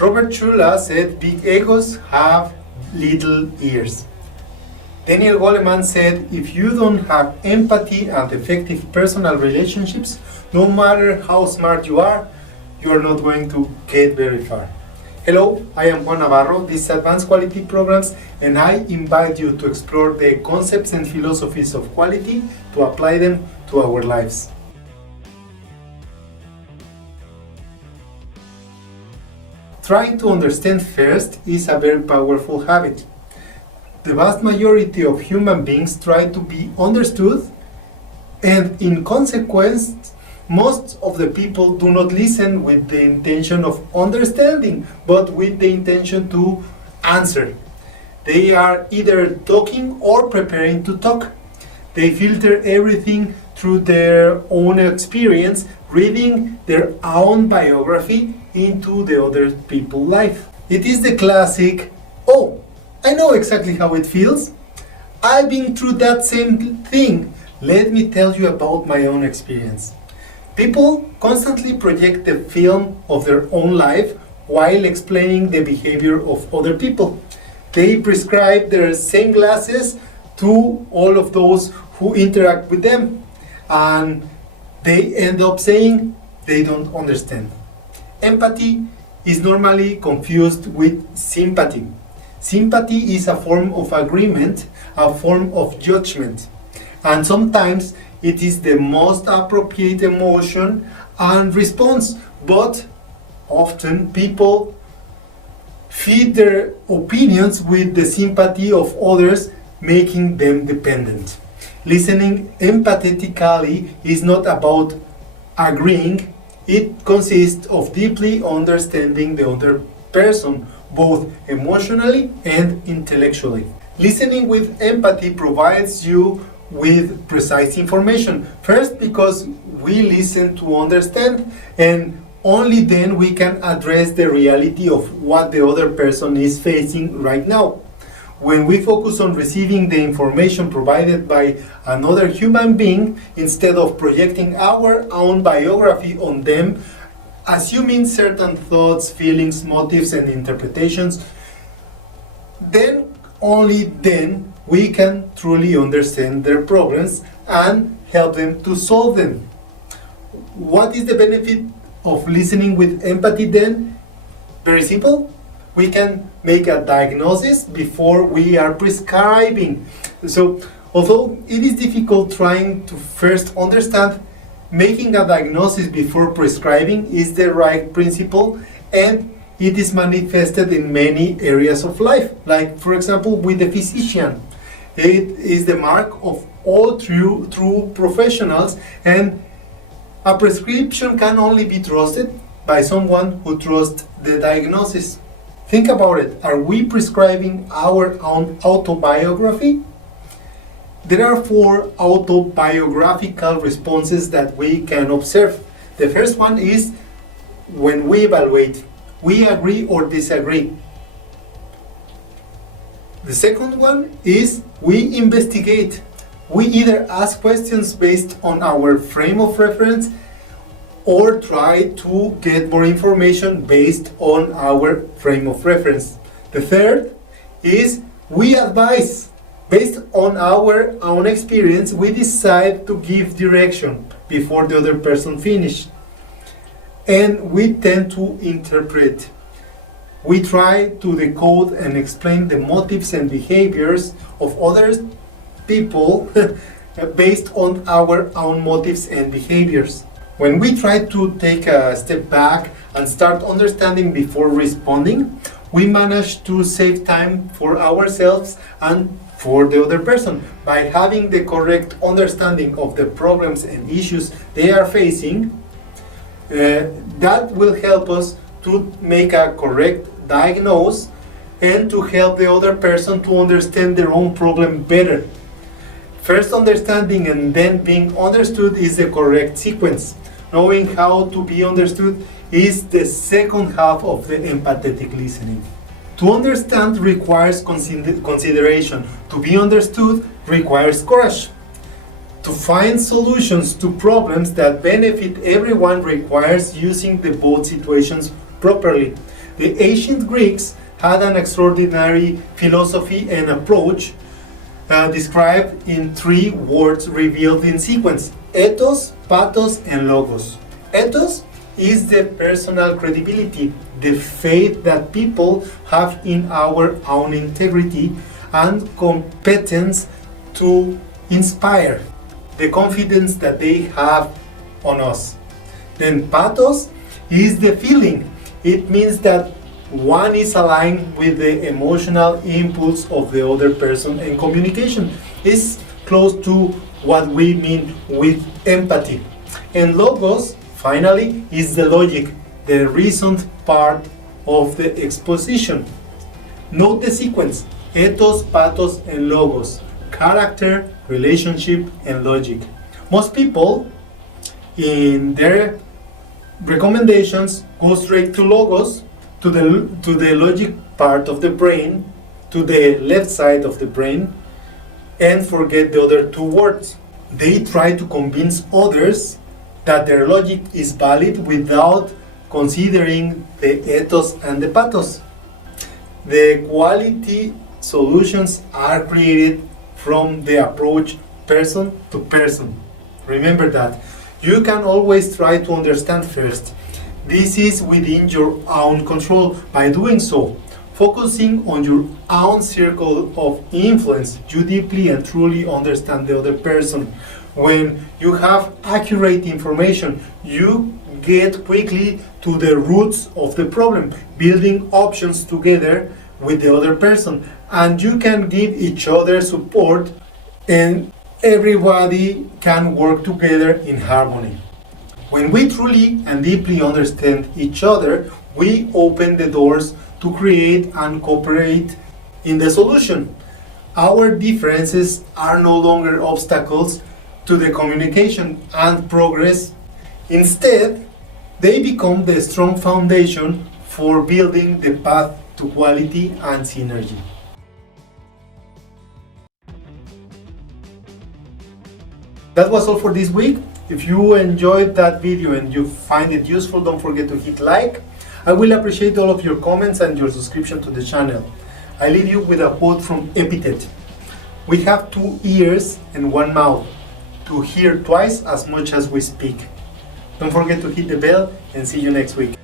Robert Schuller said big egos have little ears. Daniel Goleman said if you don't have empathy and effective personal relationships, no matter how smart you are not going to get very far. Hello, I am Juan Navarro. This is Advanced Quality Programs, and I invite you to explore the concepts and philosophies of quality to apply them to our lives. Trying to understand first is a very powerful habit. The vast majority of human beings try to be understood, and in consequence, most of the people do not listen with the intention of understanding, but with the intention to answer. They are either talking or preparing to talk. They filter everything through their own experience, reading their own biography into the other people's life. It is the classic, "Oh, I know exactly how it feels. I've been through that same thing. Let me tell you about my own experience." People constantly project the film of their own life while explaining the behavior of other people. They prescribe their same glasses to all of those who interact with them, and they end up saying they don't understand. Empathy is normally confused with sympathy. Sympathy is a form of agreement, a form of judgment, and sometimes it is the most appropriate emotion and response, but often people feed their opinions with the sympathy of others, making them dependent. Listening empathetically is not about agreeing, it consists of deeply understanding the other person, both emotionally and intellectually. Listening with empathy provides you with precise information. First, because we listen to understand, and only then we can address the reality of what the other person is facing right now. When we focus on receiving the information provided by another human being, instead of projecting our own biography on them, assuming certain thoughts, feelings, motives, and interpretations, then, only then, we can truly understand their problems and help them to solve them. What is the benefit of listening with empathy then? Very simple. We can make a diagnosis before we are prescribing. So, although it is difficult trying to first understand, making a diagnosis before prescribing is the right principle, and it is manifested in many areas of life, like for example with the physician. It is the mark of all true professionals, and a prescription can only be trusted by someone who trusts the diagnosis. Think about it. Are we prescribing our own autobiography? There are 4 autobiographical responses that we can observe. The first one is when we evaluate. We agree or disagree. The second one is we investigate. We either ask questions based on our frame of reference or try to get more information based on our frame of reference. The third is we advise. Based on our own experience, we decide to give direction before the other person finishes. And we tend to interpret. We try to decode and explain the motives and behaviors of other people based on our own motives and behaviors. When we try to take a step back and start understanding before responding, we manage to save time for ourselves and for the other person. By having the correct understanding of the problems and issues they are facing, that will help us to make a correct diagnosis and to help the other person to understand their own problem better. First understanding and then being understood is the correct sequence. Knowing how to be understood is the second half of the empathetic listening. To understand requires consideration. To be understood requires courage. To find solutions to problems that benefit everyone requires using the both situations properly. The ancient Greeks had an extraordinary philosophy and approach described in 3 words revealed in sequence: ethos, pathos, and logos. Ethos is the personal credibility, the faith that people have in our own integrity and competence to inspire, the confidence that they have on us. Then pathos is the feeling. It means that one is aligned with the emotional impulse of the other person, and communication is close to what we mean with empathy. And logos, finally, is the logic, the reasoned part of the exposition. Note the sequence: ethos, pathos, and logos. Character, relationship, and logic. Most people, in their recommendations, go straight to logos, to the logic part of the brain, to the left side of the brain, and forget the other 2 words. They try to convince others that their logic is valid without considering the ethos and the pathos. The quality solutions are created from the approach person to person. Remember that. You can always try to understand first. This is within your own control. By doing so, focusing on your own circle of influence, you deeply and truly understand the other person. When you have accurate information, you get quickly to the roots of the problem, building options together with the other person, and you can give each other support, and everybody can work together in harmony. When we truly and deeply understand each other, we open the doors to create and cooperate in the solution. Our differences are no longer obstacles to the communication and progress. Instead, they become the strong foundation for building the path to quality and synergy. That was all for this week. If you enjoyed that video and you find it useful, don't forget to hit like. I will appreciate all of your comments and your subscription to the channel. I leave you with a quote from Epithet. We have 2 ears and 1 mouth to hear twice as much as we speak. Don't forget to hit the bell, and see you next week.